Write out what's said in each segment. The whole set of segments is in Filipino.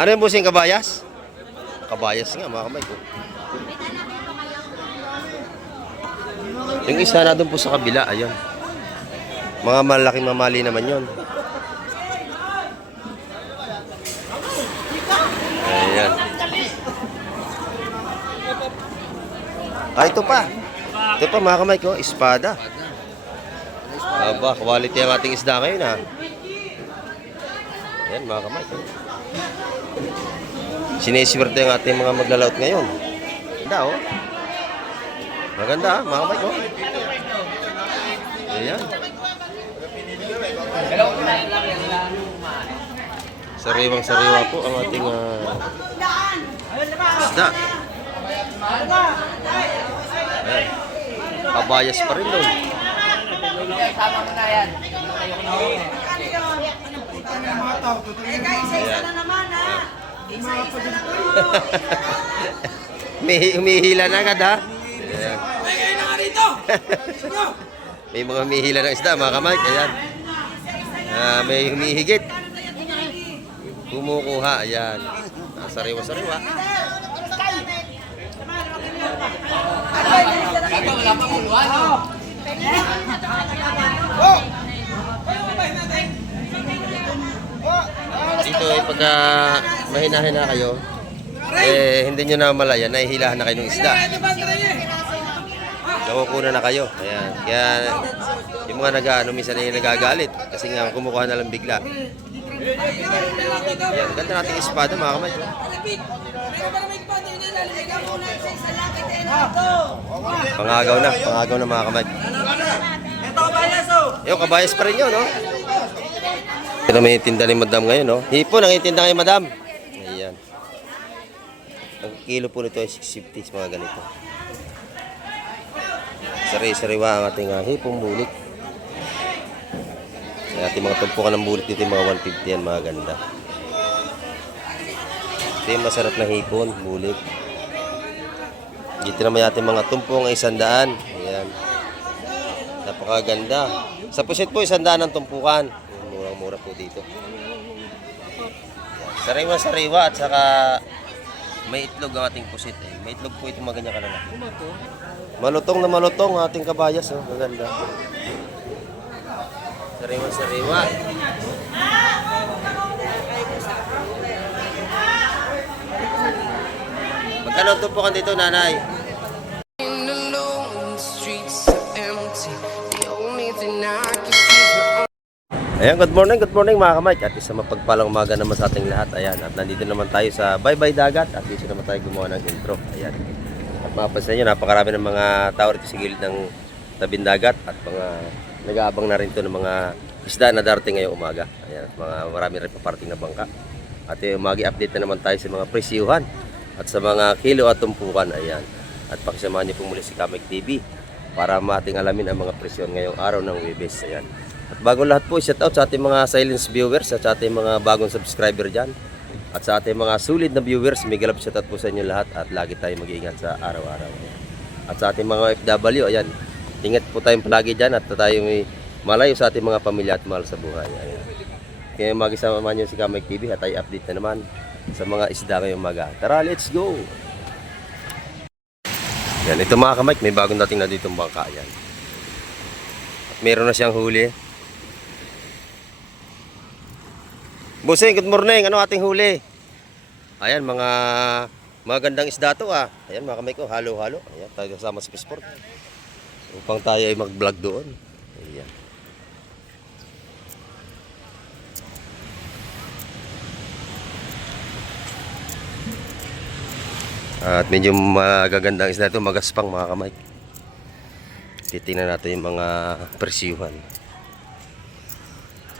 Ano yung busing kabayas? Kabayas nga mga kamay ko. Yung isa na doon po sa kabila, ayun. Mga malaking mamali naman yon. Ayan. Ah, ito pa. Ito pa mga kamay ko, espada. Aba, quality ang ating isda ngayon ha. Ayan mga kamay ko. Siniswerte ang ating mga maglalaot ngayon. Ganda oh. Maganda ha, mga kamay ko. Ayan. Sariwang sariwa po ang ating isda. Ayan. Kabayas pa rin doon. Humihila na agad ha. Ayan. May mga humihila ng isda mga kamay. Ayan. May humihigit. Kumukuha. Ayan. Sariwa-sariwa. Wala pang uluan. Dito ay pagka mahina-hina kayo, hindi nyo na malaya, nahihilahan na kayo ng isda. Nakukunan na kayo. Ayan. Kaya yung mga minsan ay nagagalit kasi nga kumukuha na lang bigla. Ayan, ganda nating espada mga kamay. Pangagaw na mga kamay. Yung kabayas pa rin yun, no? Pero may tinda ni madam ngayon, no? Hipon ang itinda ngayon, madam. Ayan. Ang kilo po nito ay 650, mga ganito. Sari-sariwa ang ating hipong bulik. Ang ating mga tumpukan ng bulik dito yung mga 150 yan, mga ganda. Ito yung masarap na hipon, bulik. Dito naman ating mga tumpong ay 100. Ayan. Napakaganda. Sa pusit po, 100 ang tumpukan. Murang-mura po dito. Sariwa-sariwa at saka may itlog ang ating pusit. May itlog po ito maganda kalalaki. Malutong na malutong ang ating kabayas. Oh. Maganda. Sariwa-sariwa. Magkano ang tumpukan dito, nanay? Ayan, good morning mga kamay. At isang mapagpalang umaga naman sa ating lahat. Ayan, at nandito naman tayo sa Bye-Bye Dagat. At dito naman tayo gumawa ng intro. Ayan. At mapapansin nyo, napakarami ng mga tao rito sa gilid ng tabing dagat. At mga nag-aabang na rin ito ng mga isda na darating ngayong umaga. Ayan, at marami rin paparating na bangka. At umagi-update na naman tayo sa mga presyuhan. At sa mga kilo at tumpukan. Ayan. At pakisamahan niyo po muli si Kamek TV para mating alamin ang mga presyon ngayong araw ng Webes. Ayan. At bago lahat po, shout out sa ating mga silence viewers at sa ating mga bagong subscriber dyan. At sa ating mga sulit na viewers, may galap shout out po sa inyo lahat at lagi tayo mag-iingat sa araw-araw. At sa ating mga FW, ayan, ingat po tayong palagi dyan at tayo may malayo sa ating mga pamilya at mahal sa buhay. Ayan. Kaya mag-isama nyo si Kamek TV at tayo update na naman sa mga isda ngayong umaga. Tara, let's go! Yan, ito mga kamay, may bagong dating na ditong bangka. Yan. At meron na siyang huli. Busing, good morning. Ano ating huli? Ayan, mga magandang isda to ah. Ayan mga kamay ko, halo-halo. Ayan, tayo kasama sa Fishport. Upang tayo ay mag-vlog doon. Ayan. At medyo magagandang isda ito, magaspang mga kamay. Titingnan natin yung mga presyuhan.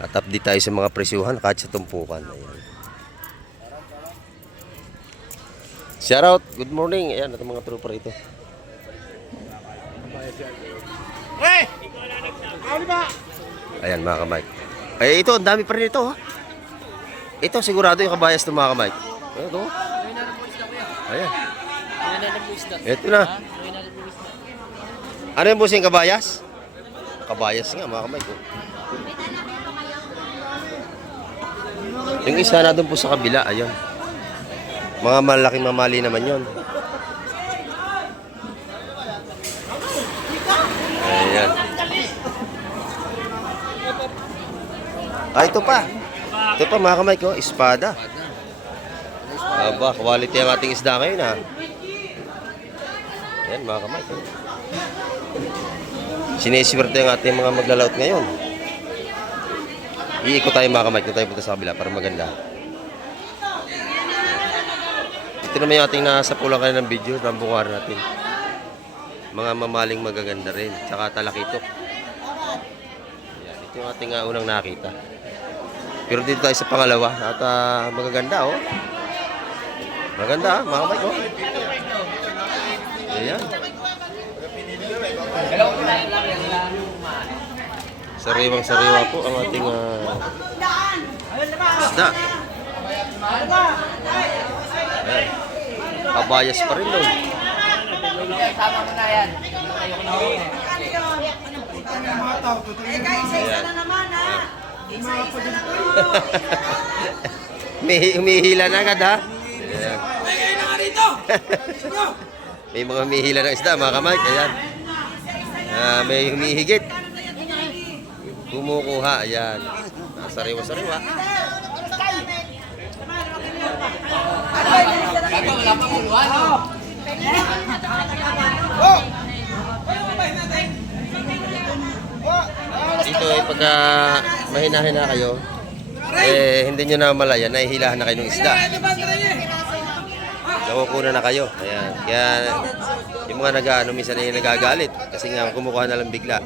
At update tayo sa mga presyuhan kahit sa tumpukan. Ayan. Shout out, good morning. Ayan, ito mga trooper ito. Ayan mga kamay. Ay, ito, ang dami pa rin ito. Ha? Ito, sigurado yung kabayas ng mga kamay. Ito. Ayan. Ito na. Ano yung busing kabayas? Kabayas nga mga kamay ko. Yung isa na doon po sa kabila, ayun. Mga malaking mamali naman yon. Ayan. Ito pa. Ito pa mga kamay ko, espada. Aba, quality ang ating isda ngayon ha. Ayan mga kamay ko. Siniswerte ang ating mga maglalaot ngayon. Iikot tayo mga kamay, kung tayo punta sa kabila para maganda. Ito naman yung ating nasa pulang kayo ng video, nabungar natin. Mga mamaling magaganda rin, tsaka talakitok. Ayan, ito yung ating unang nakita. Pero dito tayo sa pangalawa at magaganda oh. Maganda mga kamay ko. Ayan. Sariwang sariwa po ang ating isda. Ayan. Kabayas pa rin doon. Sama mo na yan. Humihila na agad ha. Ayan. May mga humihila ng isda mga kamay. Ayan. May humihigit. Kumukuha. Ayan. Sariwa-sariwa. Wala pang uluan, no? Dito pagka mahina-hina kayo, hindi nyo na malaya, nahihilahan na kayo ng isda. Nakukuha na kayo. Ayan. Kaya yung mga minsan ay nagagalit kasi nga kumukuha na lang bigla.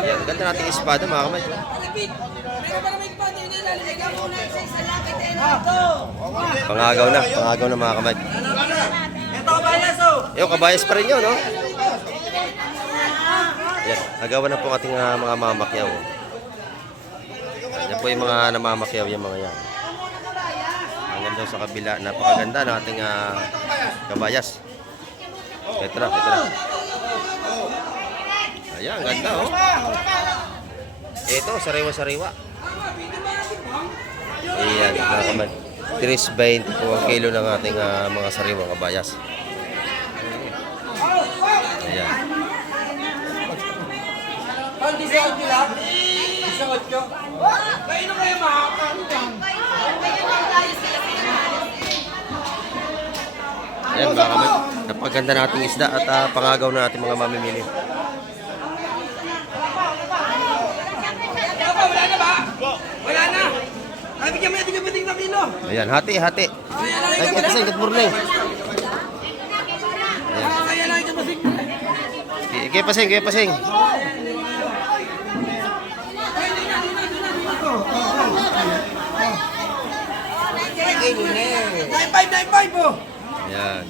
Ayan, ganda nating espada mga kamay. Pangagaw na mga kamay. Yung kabayas pa rin yun, no? Ayan, agawan na po ating mga mamakyaw. Yan po yung mga namamakyaw yung mga yan. Ang ganda sa kabila, napakaganda ng ating kabayas. Petra. Ayan, ang ganda oh. Ito, sariwa-sariwa. Ayan, mga kamay. 3.20 po ang kilo ng ating mga sariwang kabayas. Ayan. Ayan mga kamay. Napaganda nating isda at pangagaw na ating mga mamimili. Wala na! Ay, bigyan mo yung tigil-piting na kilo! Ayan, hati. Ay, good morning. Kaya lang ito masing! Kaya pasing. Kilo na eh! 9.5 po! Ayan,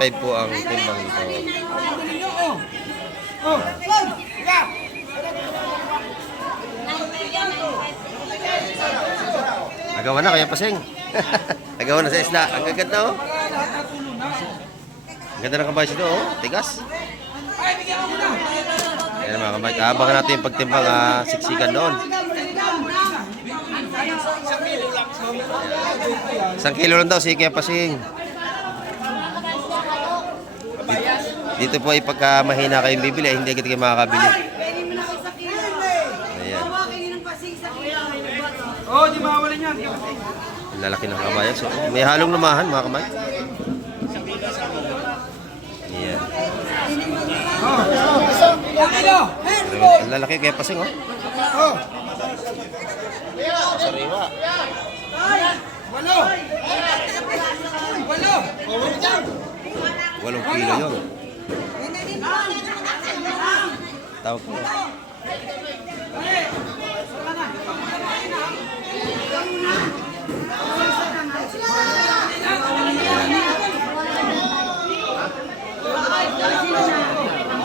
9.5 po ang timbang nito. Agawan na, kaya pasing. Agawan na sa isda. Ang gaganda oh. Ang ganda ng kabayas ito oh. Tigas. Ayan mga kabayas. Abangan natin yung pagtimbang siksikan doon. 1 kilo lang daw si kaya pasing. Dito po ay pagka mahina kayong bibili, hindi agad kayo makakabili. Ayan. Oo, di mawalan yan. Ang lalaki ng kabayas. Oh. May halong lumahan mga kamay. Ayan. Ang lalaki kaya pasing oh. Sariwa. 8 kilo yun. Tawag ko.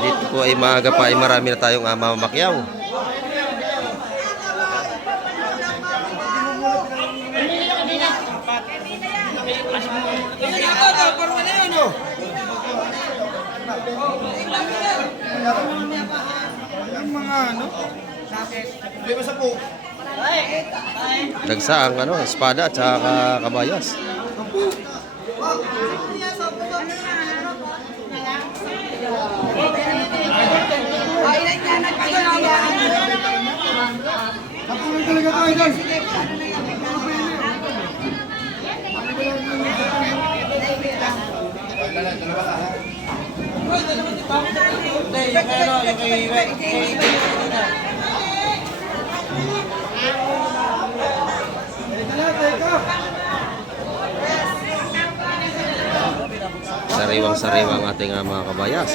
Dito po ay maaga pa ay marami na tayong mamamakyaw. Dagsa ang espada at saka kabayas. Sariwang-sariwang ating mga kabayas.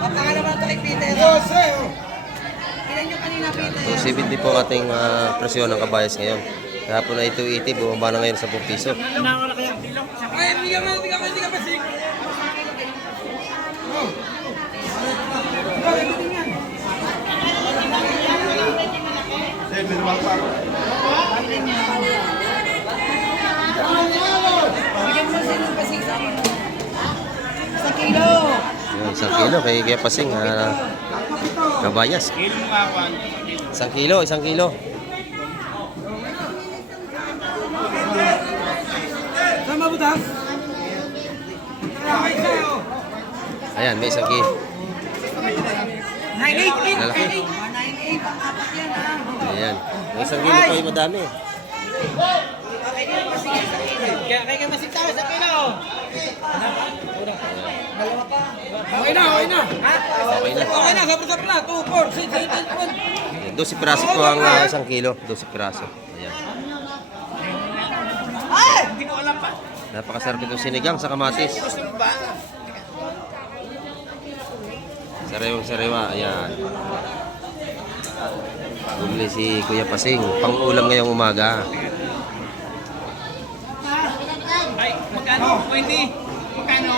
Napaka naman ito kay Peter. Ilan yung kanina, Peter? 270 po ang ating presyon ng kabayas ngayon. Kahapon na 280, bumaba na ngayon sa 10 piso. Ay, bigyan mo pa sing. Isang kilo. Yun, 1 kilo kay Kuya Pasing. Kabayas. 1 kilo, 1 kilo. Sama butas. Ay, sa'yo. Ayan, may 1 kilo. 988. Lalaki. 988 ang apat yan, ha? Ayan. May 1 kilo po yung madami. Kaya masig tayo sa kilo. Dalawa pa. Okay na. Ha? Okay na. Okay na, sabra-sabra na. 2, 4, 6, 8, 9, 10. 12 piraso po ang 1 kilo. 12 piraso. Ayan. Ay! Hindi ko alam pa. Napakasarap itong sinigang sa kamatis. Gusto mo ba? Sariwang-sariwa. Ayan. Bumili si Kuya Pasing. Pang-ulam ngayong umaga. Ay, magkano? 20. Magkano?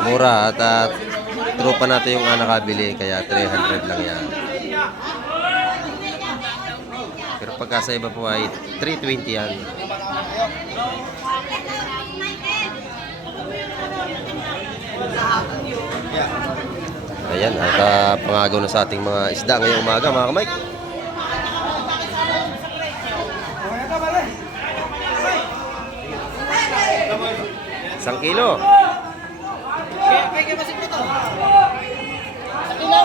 Mura at tropa natin yung nakabili. Kaya 300 lang yan. Pero pagka sa iba po ay 320 yan. Ayan, at pangagaw na sa ating mga isda ngayong umaga, mga kamay. Isang kilo. Kaya masig mo to. Sa kilo.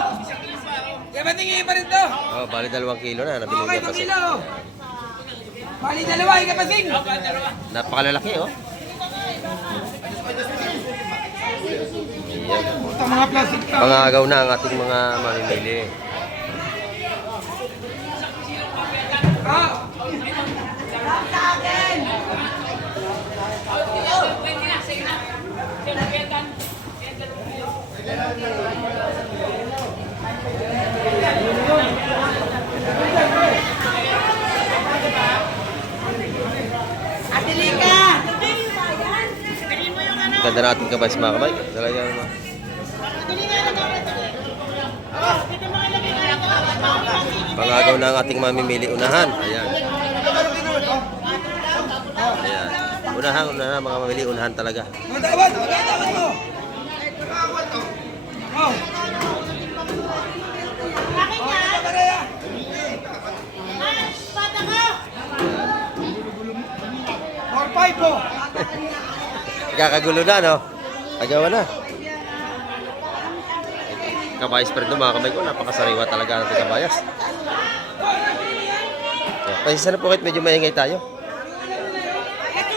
Kaya matingin pa rin to. Oh, bali 2 kilo na nabili Okay, ko 2 kasi. kilo. Bali dalawa, ikapasing. Napakalalaki oh. Ayan. Ito mga plastic to. Pangagaw na ang ating mga mamimili. Atilika! Ganda natin kabayas mga kamay. Talaga naman. Pangagaw na ang ating mamimili. Unahan. Ayan. Ayan. Unahan mga mamimili. Unahan talaga. Matawad mo. Oh. Or 5 po. Kakagulo na, no? Agawa na. Kabayas pa rin ito, mga kamay ko. Napakasariwa talaga natin kabayas. Pasisa na po kahit medyo maingay tayo.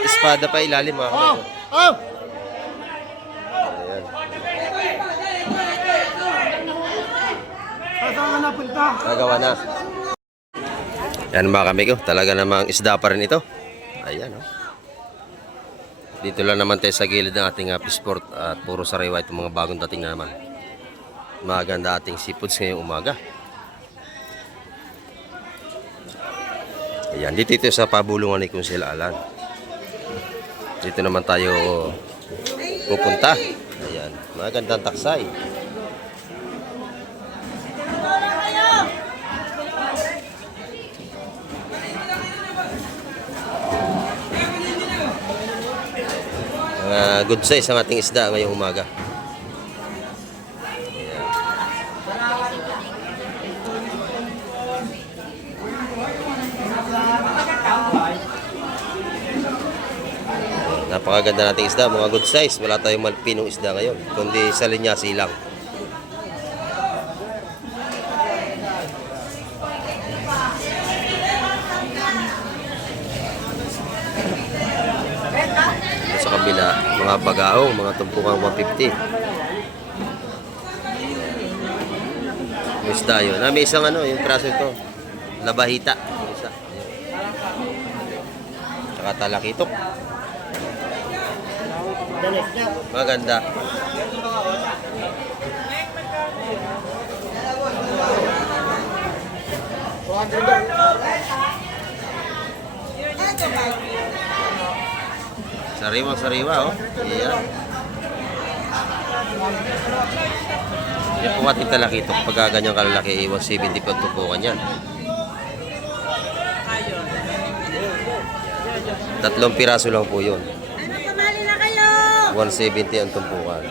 Espada pa ilalim, mga kamay ko. Ayan. Saan ka napunta? Nagawa na. Yan mga kamay ko. Talaga namang isda pa rin ito. Ayan, oh. Dito lang naman tayo sa gilid ng ating fishport at puro sariwa itong mga bagong dating na naman. Maganda ating seafoods ngayong umaga. Ayan, dito ito sa pabulungan ni Kunsel Alan. Dito naman tayo pupunta. Ayan, magandang taksay. Good size ang ating isda ngayong umaga. Ayan. Napakaganda nating isda, mga good size. Wala tayong malpinong isda ngayon, kundi sa linyasi lang. Sa kabila, mga bagaong, mga tumpukang 150. Yung isda yun. May isang yung praso ito. Labahita. Yung isa. Tsaka talakitok. Maganda. Sariwang-sariwa, oh. Iya. Yan po ating talakitok. Pagka ganyang kalalaki, 170 po ang tupukan yan. Tatlong piraso lang po yun. Ano, pamali na kayo? 170 ang tumpukan.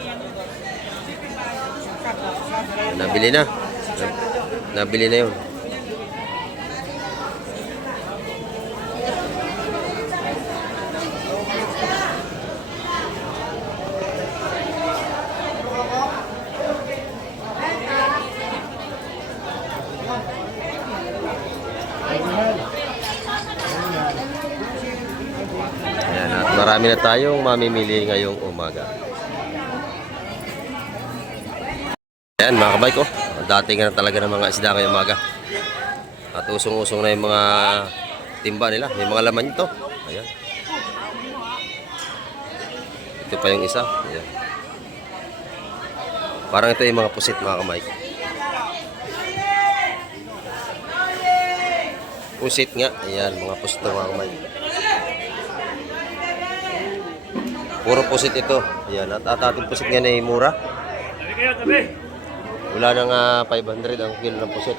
Nabili na. Nabili na yun. Ayan, at marami na tayong mamimili ngayong umaga. Ayan mga kabike, dating na talaga ng mga isda ngayong umaga. At usong-usong na yung mga timba nila. May mga laman ito. Ayan. Ito pa yung isa. Ayan. Parang ito yung mga pusit mga kabike. Pusit nga. Ayan, mga pusit ito mga kabike. Puro pusit ito. Ayan, at ating pusit nga na yung mura. Wala nang 500 ang kilo ng pusit.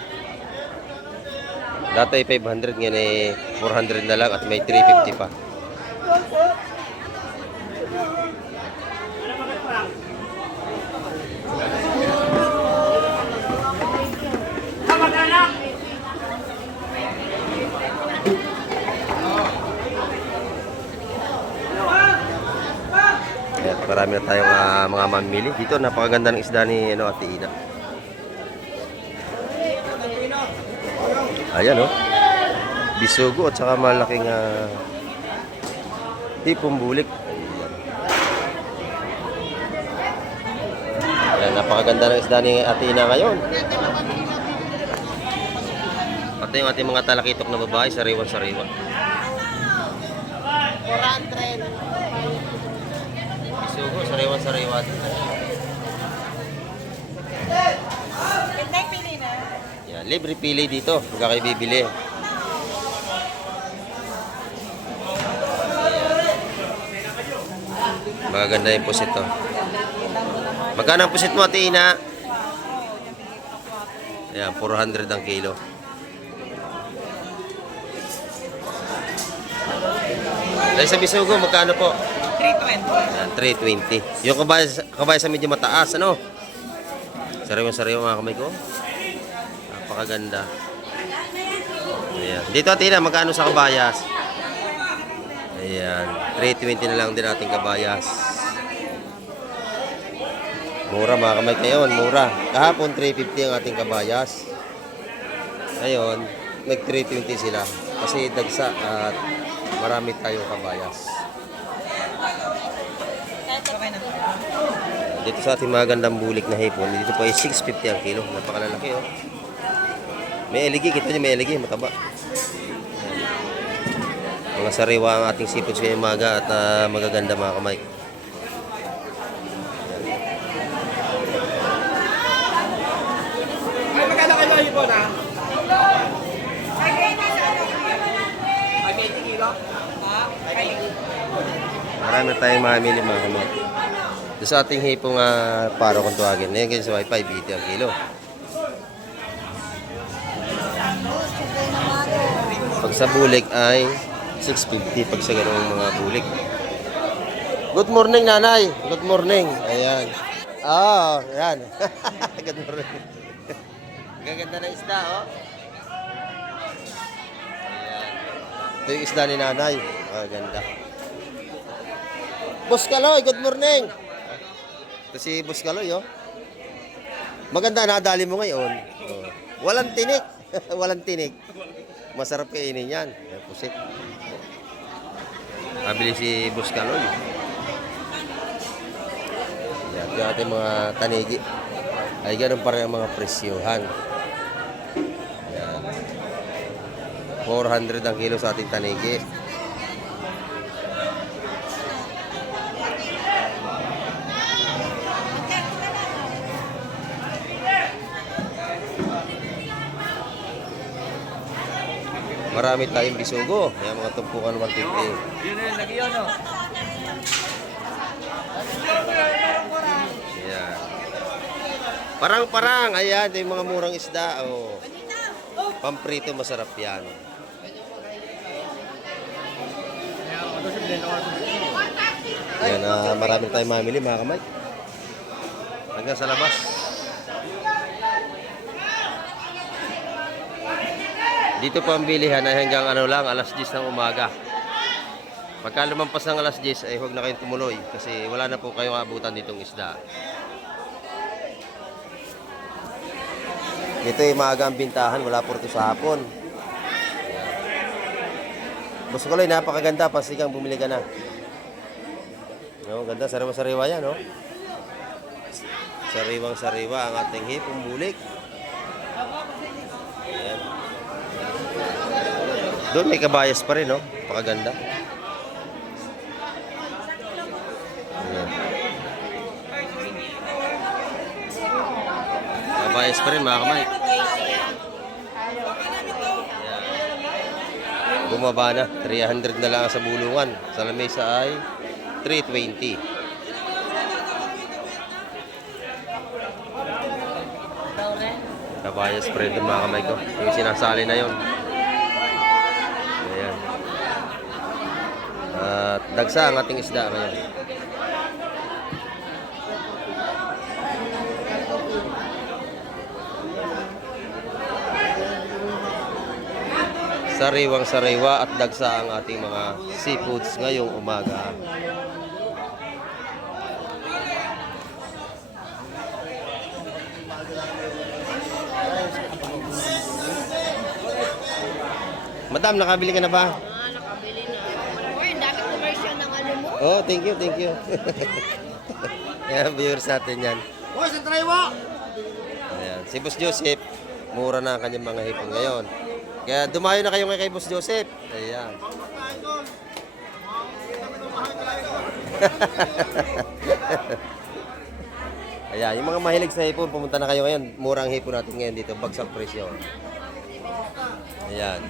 Dati 500, ngayon ay 400 na lang at may 350 pa. Ayan, marami na tayong mga mamimili. Dito napakaganda ng isda ni Ate Ina. Ayan bisugo at saka malaking tipong bulik. Ayan, napakaganda ng isda ni Ate Ina ngayon. Pati yung ating mga talakitok na babae, sariwan-sariwa. 400. Bisugo, sariwan-sariwa. Pinday pili na. Yan, libre pili dito, pagka kayo bibili. Magaganda yung pusit to. Magkano ang pusit mo, Ate Ina? Ayan, 400 ang kilo. Dahil sa bisugo, magkano po? 320. Ayan, 320. Yung kabaya sa medyo mataas, Sariwa-sariwa mga kamay ko. Napakaganda. Ayan. Dito, Ate Ina, magkano sa kabayas? Ayan. 320 na lang din ating kabayas. Mura mga kamay ngayon, mura. Kahapon 350 ang ating kabayas. Ngayon, nag 320 sila. Kasi dagsa at marami tayong kabayas. Okay na. Dito sa ating magandang bulik na hipon, dito po ay 650 ang kilo. Napakalalaki May eligi, kita nyo may eligi, mataba. Mga sariwa ang ating seafood sa umaga at magaganda mga kamay. Ay, magkano kayo hipon ha? Ay, 20 kilo? Marami na tayong mamili mga kamay. Doon sa ating hipong paro kung tuwagin. Ngayon ganyan sa wifi, 80 ang kilo. Pag sa bulik ay 650 pag sa ganung mga bulik. Good morning, nanay. Good morning. Ayan. Ayan. Good morning. Gaganda na isda, Ayan. Ito yung isda ni nanay. Ganda. Boss Kaloy, good morning. Ito si Boss Kaloy, oh. Maganda nadali mo ngayon. Oh. Walang tinik. Walang tinik. Masarap kainin yan. Yan, pusit. Nabili si Boss Kaloy. Yan, yung ating mga tanigi. Ay, ganun pa rin ang mga presyohan. Yan. 400 ang kilo sa ating tanigi. Marami tayong bisugo. Yan, mga tumpukan 150. Yun na, lagi yun, no? Yan. Parang-parang. Ayan, ito yung mga murang isda. Oh. Pamprito, masarap yan. Yan, maraming tayong mamili, mga kamay. Hanggang sa labas. Dito po ang bilihan ay hanggang alas 10 ng umaga. Pagka lumampas ng alas 10 ay huwag na kayong tumuloy kasi wala na po kayong abutan ditong isda. Ito ay maaga ang bintahan, wala po ito sa hapon. Boss Kaloy, napakaganda, pasigang bumili ka na. No, ganda, sariwa-sariwa yan, no? Sariwang-sariwa ang ating hipong bulik. Ayan. Doon may kabayas pa rin, no? Pakaganda. Ayan. Kabayas pa rin, mga kamay. Ayan. Bumaba na. 300 na lang sa bulungan. Sa lamesa ay 320. Kabayas pa rin doon, mga kamay ko. Yung sinasali na yon. At dagsa ang ating isda ngayon. Sariwang-sariwa at dagsa ang ating mga seafoods ngayong umaga. Madam, nakabili ka na ba? Oh, thank you, thank you. Yan, viewers natin yan. Boy, sa traywa! Ayan, si Boss Joseph, mura na ang kanyang mga hipon ngayon. Kaya dumayo na kayo kay Boss Joseph. Ayan. Ayan, yung mga mahilig sa hipon, pumunta na kayo ngayon. Mura ang hipon natin ngayon dito, bagsak presyo. Ayan.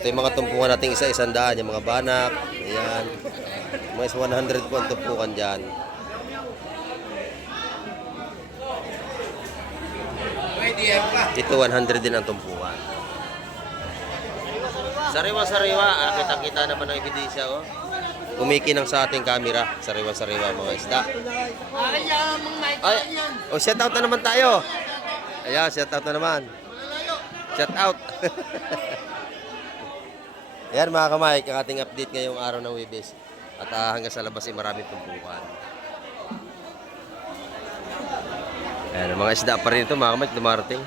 Ito yung mga tumpukan natin isa-isandaan, yung mga banak, ayan. Mga 100 po ang tumpukan dyan. Ito 100 din ang tumpukan. Sariwa-sariwa, kita-kita naman ang ebidensya, oh. Kumikinang sa ating camera, sariwa-sariwa mga isda. Ay, oh, shout out na naman tayo. Ayan, shout out na naman. Shout out. Ayan mga kamay, ang ating update ngayong araw ng Webes. At hanggang sa labas ay maraming tumpukan. Ayan, mga isda pa rin ito mga kamay, dumarating.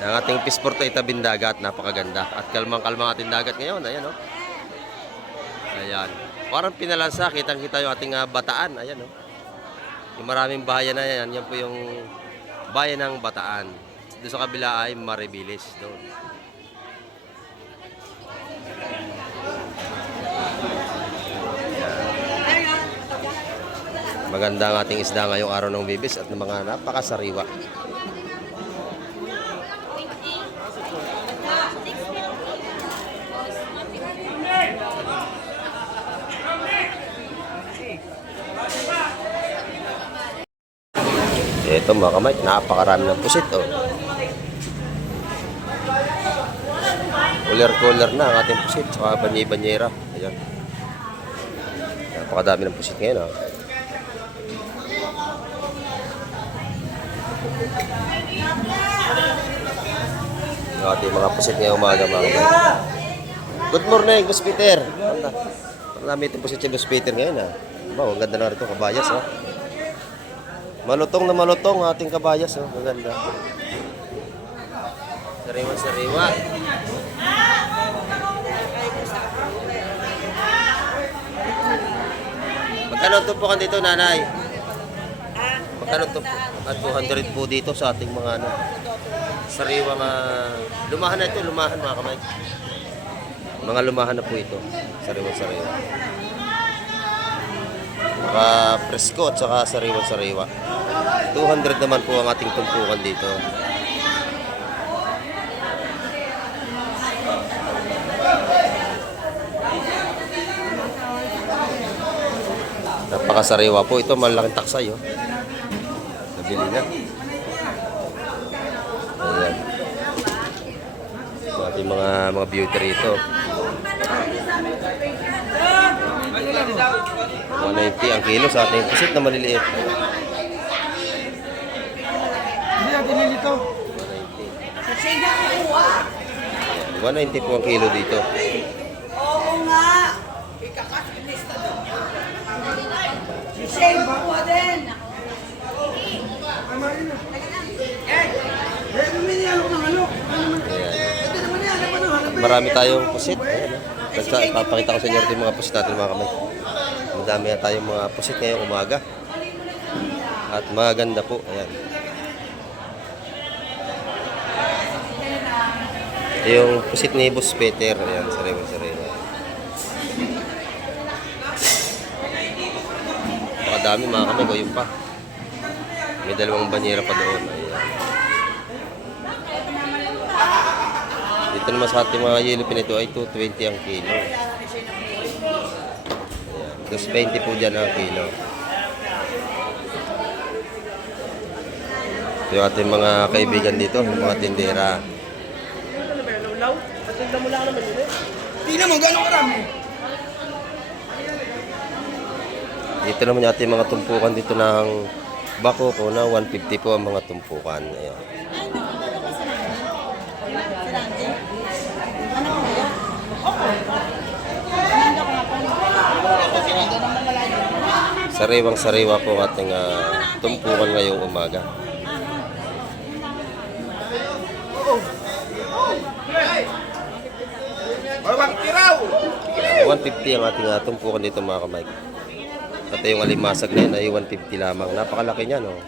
Ang ating pisporto ay tabing dagat, napakaganda. At kalmang-kalmang ating dagat ngayon, ayan o. Ayan, parang pinalansa, kitang-kita yung ating Bataan, ayan o. Yung maraming bahayan na yan, yan po yung bayan ng Bataan. Doon sa kabila ay Maribilis doon. Maganda ang ating isda ngayong araw ng Webes at ng mga napakasariwa. Ito mga kamay, napakarami ng pusit, oh. Color-color na ang ating pusit, saka banyera. Ayan. Napakadami ng pusit ngayon, oh. Ang ating mga pusit ngayong umaga, mga kamay. Good morning, Boss Peter. Marami itong pusit si Boss Peter ngayon ah. Ba, ang ganda na rin ito, kabayas oh. Malutong na malutong ang ating kabayas oh. Maganda. Sariwa-sariwa. Magkano ang tumpukan dito, nanay? Magkano ito? 200 po dito sa ating mga ano. Sariwa nga. Lumahan na ito, lumahan mga kamay. Mga lumahan na po ito. Sariwa-sariwa. Mga presko at saka sariwa-sariwa. 200 naman po ang ating tumpukan dito. Napakasariwa po. Ito malaking taksay oh. Nabili na. Ayan. Ito ating mga beauty rito. 190 ang kilo sa ating pusit na maliliit. Hindi natin nilito. 190 po ang kilo dito. Oo nga. Ikakasinista daw. Si Shane, bakuha din. Bumili ako ng ano. Ito naman yan. Marami tayong pusit. Ayan, papakita ko sa inyo rin yung mga pusit natin mga kamay. Madami na tayong mga pusit ngayong umaga. At maganda po. Ayan. Ito yung pusit ni Boss Peter. Ayan, sariwa-sariwa. Dami mga kamay ko yung pa. May dalawang banyera pa doon. Ayan. Dito naman sa ating mga yellow pin ito ay 220 ang kilo. Ayan. 220 po dyan ang kilo. Ito yung ating mga kaibigan dito, yung mga tindera. Tingnan mo, gano'ng karami? Dito naman yung ating mga tumpukan dito ng Bakoko na 150 po ang mga tumpukan. Ayan. Sariwang-sariwa po ang ating tumpukan ngayong umaga. Ayan, 150 ang ating tumpukan dito mga kamay. Pati yung alimasag na yun ay 150 lamang. Napakalaki niya, no?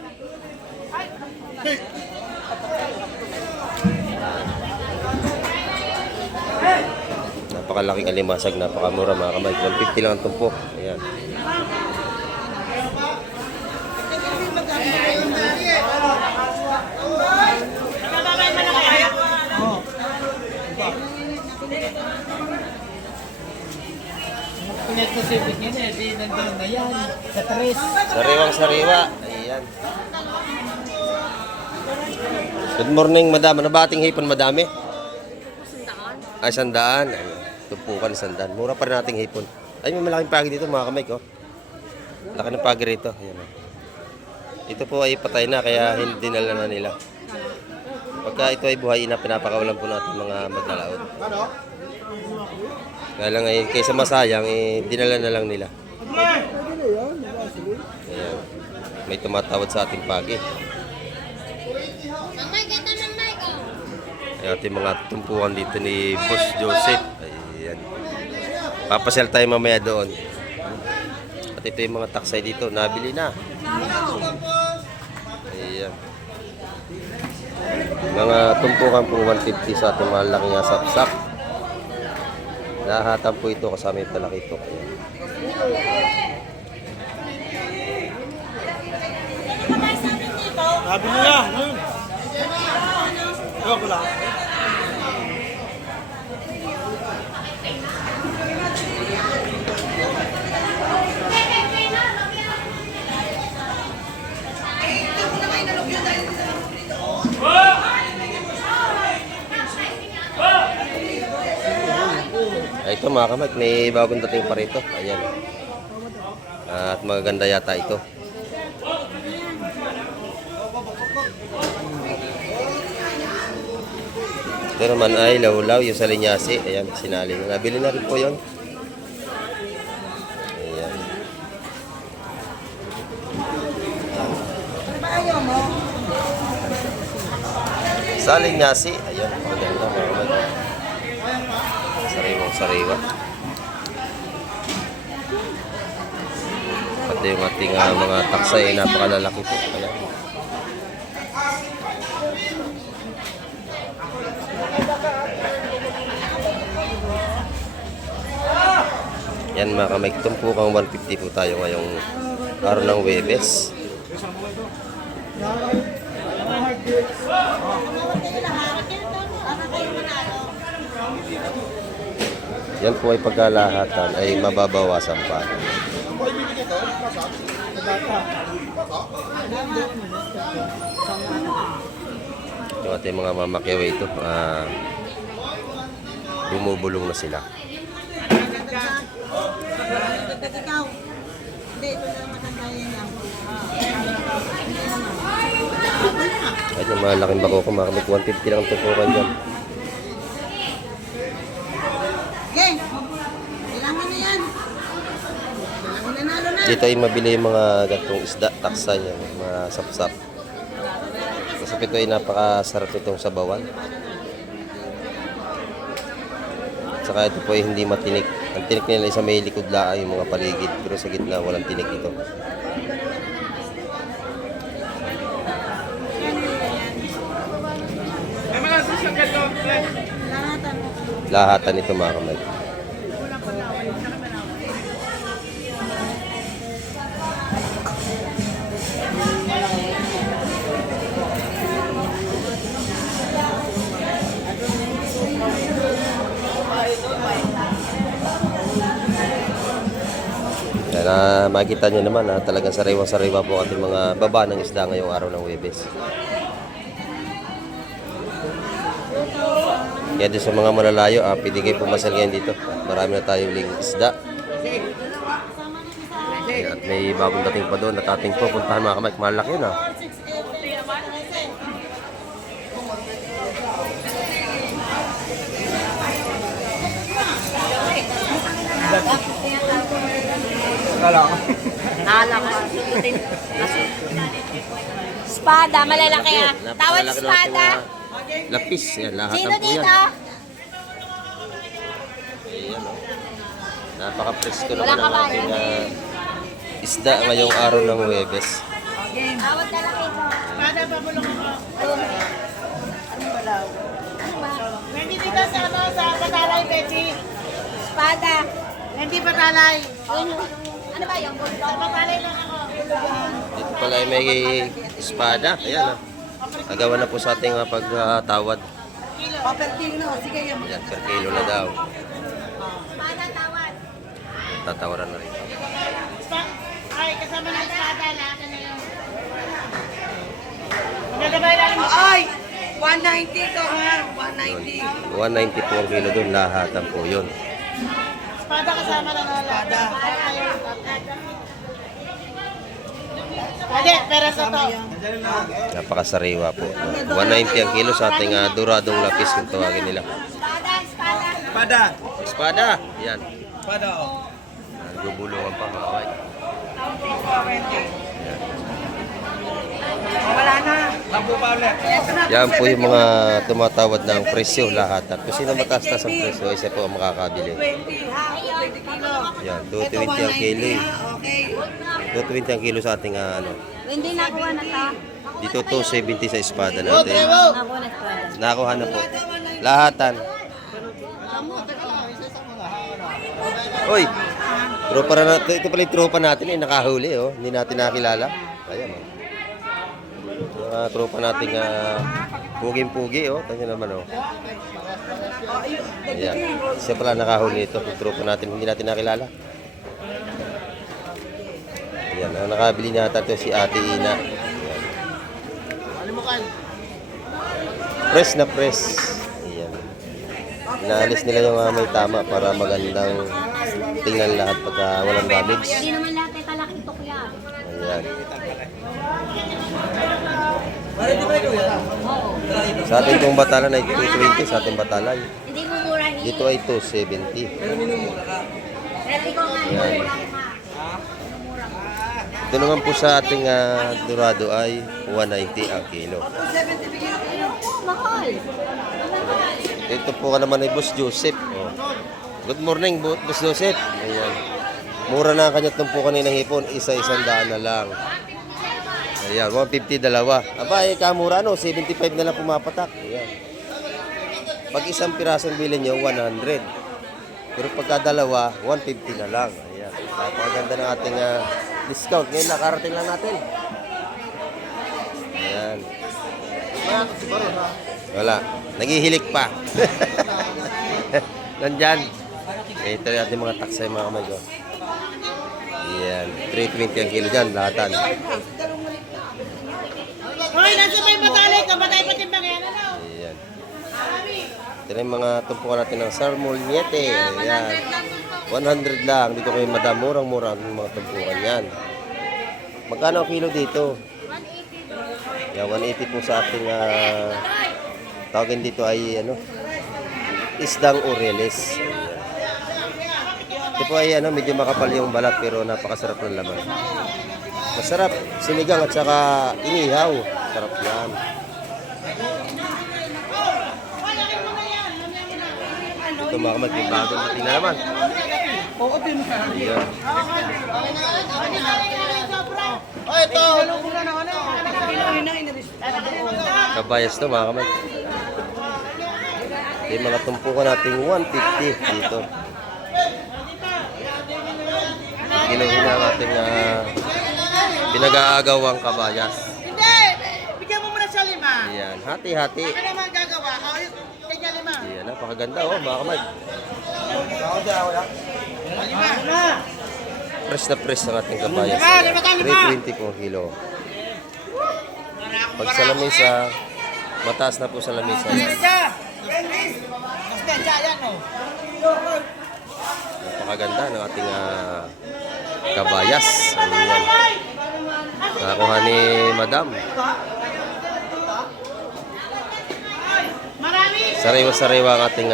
Napakalaking alimasag, napakamura mga kamay. 150 lang ang tumpok. Ayan. Pinet na sipit niya na, di nandun na yan. Sa tres. Sariwang-sariwa. Ayan. Good morning, madam. Ano ba ating hipon, madami? Ay, 100. Ayan. Tumpukan, 100. Mura pa rin ating hipon. Ay, may malaking pagi dito, mga kamay ko. Laki ng pagi rito. Ayan. Ito po ay patay na, kaya hindi dinala na nila. Pagka ito ay buhay na, pinapakawalan po natin mga maglalaot. Kaya lang ay kaysa masayang, dinala na lang nila. Ayan. May tumatawad sa ating pagi. Ayan ating mga tumpuan dito ni Boss Joseph. Ayan. Papasyal tayo mamaya doon. At ito yung mga taksay dito. Nabili na. Ayan. Mga tumpukan pong 150 sa ating mga laking sapsap. Nahatan po ito kasama yung talakitok. Sabi niya, ewan ko lang. Ito mga kamay, may bagong dating pa rito. Ayan. At magaganda yata ito. Ito naman ay lawlaw, yung sa linyasi. Ayan, sinali. Nabili na rin po yun. Saling ngasi. Ayan, maganda mga kamay. Sariwang sariwa. Pati yung ating mga taksa ay napakalalaki po. Ayan. Yan mga kamay, tumpukang 150 po tayo ngayong araw ng Webes. Yan po ay pagkalahatan ay mababawasan pa. Yung ating mga mamakyaw ito, bumubulong na sila. Ikaw. Hindi, ito lang matandayan lang. At yung mga laking bako ko, makamit 150 lang ang tupukan dyan. Okay. Kailangan na yan. Kailangan nanalo na. Dito ay mabili yung mga gatong isda, taksa yan, mga sapsap. Kasi ito ay napakasarap itong sabawan. Saka ito po ay hindi matinik. Ang tinik nila ay sa may likod laa yung mga paligid, pero sa gitna walang tinik ito. Lahatan ito mga kamay. Yan, makikita nyo naman talagang sariwa-sariwa po ating mga baba ng isda ngayong araw ng Webes. Kaya din sa mga malalayo, pwede kayo pumasal ngayon dito. Marami na tayong isda. At may bagong dating pa doon at ating pupuntahan mga kamay. Malaki yun Espada, malalaki ah. Tawad Napakalaki espada. ng ating, lapis. Yan, lahat Sino po yan. dito? Ayan, oh. Napaka-presko Wala naman ka ang ba? ating isda ngayong araw ng Webes. Tawad ka lang ito. Kada pabulong ako. Anong balaw? Hindi dito sa Patalay, Betty. Espada. Hindi Patalay. Ano ba yung bulldog? Sa Patalay lang ako. Dito pala ay may espada. Ayan, agawan na po sa ating pagtawad. Per kilo. Sige, yan. Ayan, per kilo na daw. Espada, tawad. Tatawaran na rin. Ay, kasama ng espada. Lahat na yun. Magagabay lang. Ay! 190 to ha. 190. 190 po ang kilo doon. Lahatan po yun. Espada kasama na espada. Pwede, pera sa to. Napakasariwa po. 190 ang kilo sa ating doradong lapis kung tawagin nila. Espada, espada. Pada. Espada! Yan. Pada oh. Gubulungan pa mga kaway. Wala na. Lampu pa ulit. Yan po yung mga tumatawad ng presyo lahat. At kung sino mataas-taas ang presyo, isa po ang makakabili. 20 ha. 20 kilo. Yan, 220 ang kilo. Okay. 220 ang kilo sa ating Hindi nakuha na to. dito 270 sa espada natin. Nakuha na espada. Nakuha na po. Lahatan. Oy, tropa na natin. Ito pala yung tropa natin eh, nakahuli oh. Hindi natin nakilala. Ayan oh. Yung tropa nating puging-pugi oh. Tanyo naman oh. Ayan. Siya pala nakahuli ito. Yung tropa natin, hindi natin nakilala. Ayan, ang nakabili nata ito si Ate Ina. Ayan. Press na press. Ayan. Inaalis nila yung may tama para magandang tingnan lahat pagka walang damage. Hindi naman lahat ay kalaking tukya. Ayan. Sa ating pong batalan ay 220 sa ating batalan. Hindi mo murahin. Dito ay 270. Pero ikaw nga, Ayan. mura ka. Ito naman po sa ating dorado ay 190 ang kilo. 270 bigyan kayo. Mahal. Ito po ka naman ay Boss Joseph. Oh. Good morning, Boss Joseph. Ayan. Mura na ang kanya tumpukan ng hipon. Isa-100 na lang. Ayan, 150 dalawa. Aba, kamura no, 75 na lang pumapatak. Ayan. Pag isang pirasong bilhin nyo, 100. Pero pagka dalawa, 150 na lang. Ayan. Napakaganda ng ating discount. Ngayon, nakarating lang natin. Ayan. Wala. Naghihilik pa. Nandyan. Ito yung ating mga taksay mga kamay ko. Ayan. 320 ang kilo dyan. Lahatan. Hoy, nasa pa yung matalik. Kamatay pa timbang yan. Ano? Ayan. Ito na yung mga tumpukan natin ng Sarmolniete. Ayan. 100 lang. Dito kayo madam. Murang-murang ang mga tumpukan yan. Magkano ang kilo dito? 180. Yan, 180 po sa ating tawagin dito ay isdang oreles. Ayan. Ito po ay medyo makapal yung balat pero napakasarap ng laman. Masarap, sinigang at saka inihaw. Sarap yan. Ito mga kamay, may bagong dating na naman. Oo, din ka. Ayan. Oh, ito. Kabayas to mga kamay. Yung mga tumpukan nating 150 dito. Kinuhin na natin pinag-aagawang kabayas. Hindi! Bigyan mo muna siya 5. Ayan, hati-hati. Ano naman gagawa? O, kanya 5. Ayan, napakaganda mga kamay. Press na press ang ating kabayas. Ayan, 320 po kilo. Pag sa lamesa, mataas na po sa lamesa. Napakaganda ng ating kabayas. Ayan. Nakakuha ni Madam. Sariwa-sariwa ang ating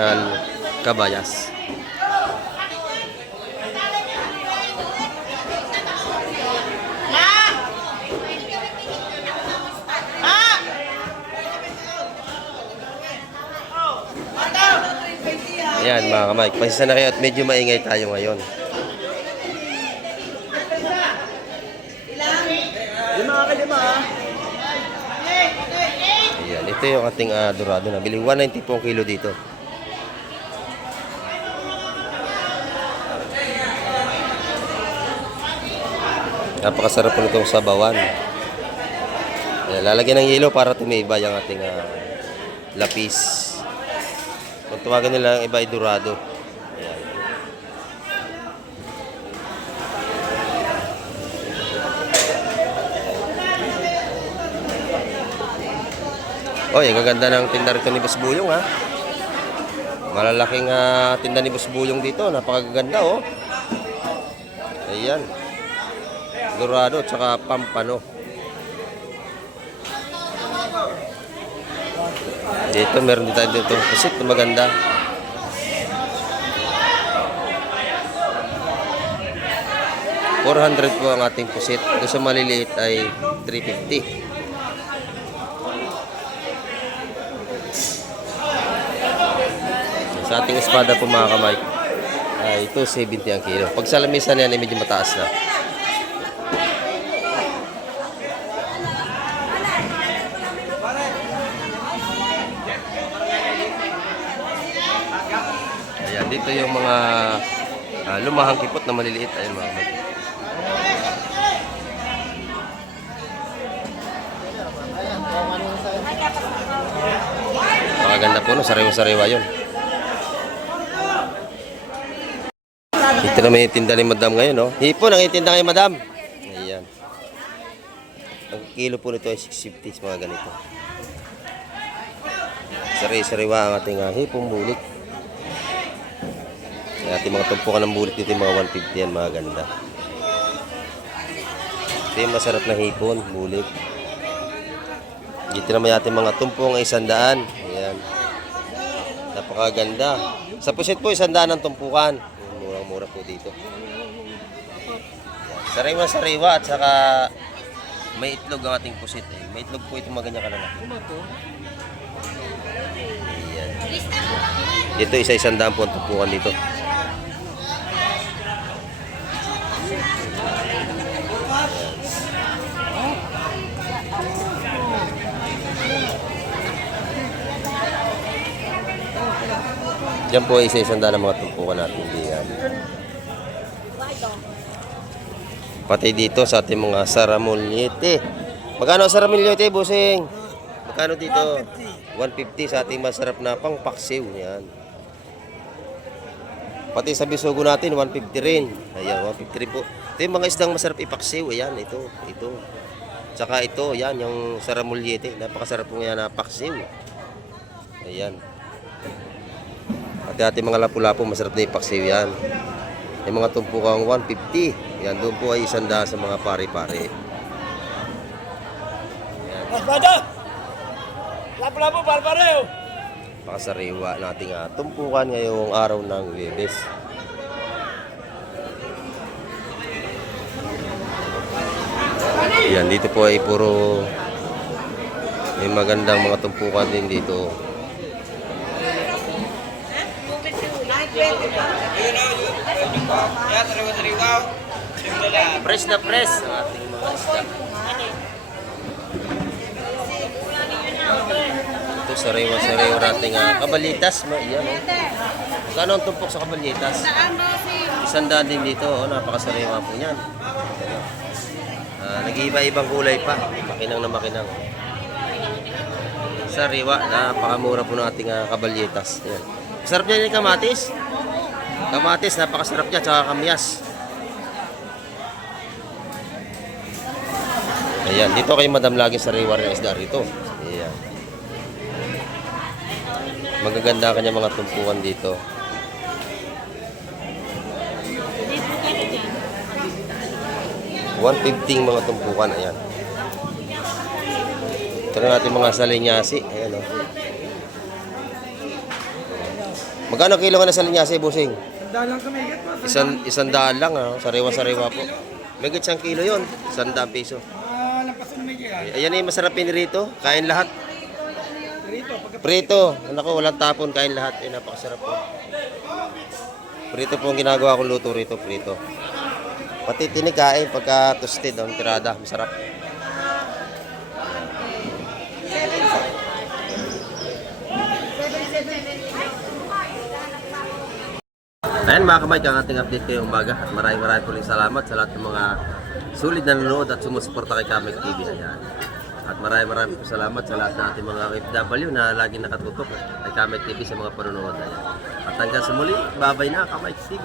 kabayas. Ayan mga kamay, pasisa na kayo at medyo maingay tayo ngayon. Ayan, ito yung ating dorado na bili. 190 po ang kilo dito. Napakasarap po nitong sabawan. Ayan, lalagyan ng yelo para tumibay ang ating lapis. Kung tuwagan nila ang iba ay dorado. Ayan. Oy, ang gaganda ng tinda rito ni Boss Buyong ha. Malalaking tinda ni Boss Buyong dito. Napakaganda oh. Ayan. Dorado at saka pampano. Dito meron din tayo dito. Pusit na maganda. $400 po ang ating pusit. Doon sa maliliit ay $350. Sa ating espada po mga kamay ay $270 ang kilo. Pag sa lamesa na yan ay medyo mataas na. Ayan, dito yung mga lumahang kipot na maliliit. Ayan mga kamay. Makaganda po no, sariwa-sariwa yun. Ito naman yung tinda ni Madam ngayon, no? Hipon ang itinda kay Madam. Ayan. Ang kilo po nito ay 650, mga ganito. Sari-sariwa ang ating hipong bulik. Ang ating mga tumpukan ng bulik dito yung mga 150 yan, mga ganda. Ito yung masarap na hipon, bulik. Dito naman yung ating mga tumpong ay 100. Ayan. Napakaganda. Sa pusit po, 100 ang tumpukan. Murang-mura po dito. Sariwa-sariwa at saka may itlog ang ating pusit eh. May itlog po itong mga ganyan kalalaki. Ayan. Dito isa-isang daan po ang tumpukan dito. Diyan po ay isa-isang daan ang mga tumpukan natin diyan. Pati dito sa ating mga saramulyete. Magkano ang saramulyete, bossing? Magkano dito? 150 sa ating masarap na pang paksiw. Yan. Pati sa bisugo natin, 150 rin. Ayan, 150 rin po. Ito yung mga isdang masarap ipaksiw. Ayan, ito. Tsaka ito, yan, yung saramulyete. Napakasarap po yan na paksiw. Ayan. Pati ating mga lapu-lapu, masarap na ipaksiw yan. Yung mga tumpukang 150. Yan, doon po ay 100 sa mga pare-pare. Masbada! Lapo-lapo, pare-pareo! Pakasariwa nating tumpukan ngayong araw ng Huwebes. Yan, dito po ay puro may magandang mga tumpukan din dito. Yan, sariwa-sariwa. Fresh na fresh ang ating mga isda. Ito sariwa-sariwa nating kabalitas. Yan, oh. Magkano ang tumpok sa kabalitas? 100 din dito. Oh, napakasariwa po yan. Nag-iiba-ibang kulay pa. Makinang na makinang. Sariwa. Napakamura po ng ating kabalyetas. Yan. Sarap niya yung kamatis. Kamatis, napakasarap niya. Tsaka kamyas. Ayan. Dito kay Madam lagi sariwa rin isda rito. Ayan. Magaganda kanya mga tumpukan dito. $150 mga tumpukan. Ayan. Ito na natin mga salinyasi. Ayan, oh. Magkano kilo ka na salinyasi, bossing? Dalang kami, Isang daan lang. Sariwa-sariwa po. May isang kilo yun. 100 piso. lampasan may kaya. Ayan yung masarap yun rito. Kain lahat. Rito, pagka Prito. Naku, walang tapon. Kain lahat. Napakasarap po. Prito po ang ginagawa kong luto rito. Prito. Pati tinikain pagka toasted. Ang tirada. Masarap. Ayan mga kamay, ang ating update kayong umaga. At maraming po rin salamat sa lahat ng mga sulit na nanonood at sumusuporta kay Kamek TV. Ayan. At maraming po salamat sa lahat ng ating mga FW na laging nakatutok kay Kamek TV sa mga panonood. Ayan. At hanggang sa muli, babay na Kamek TV.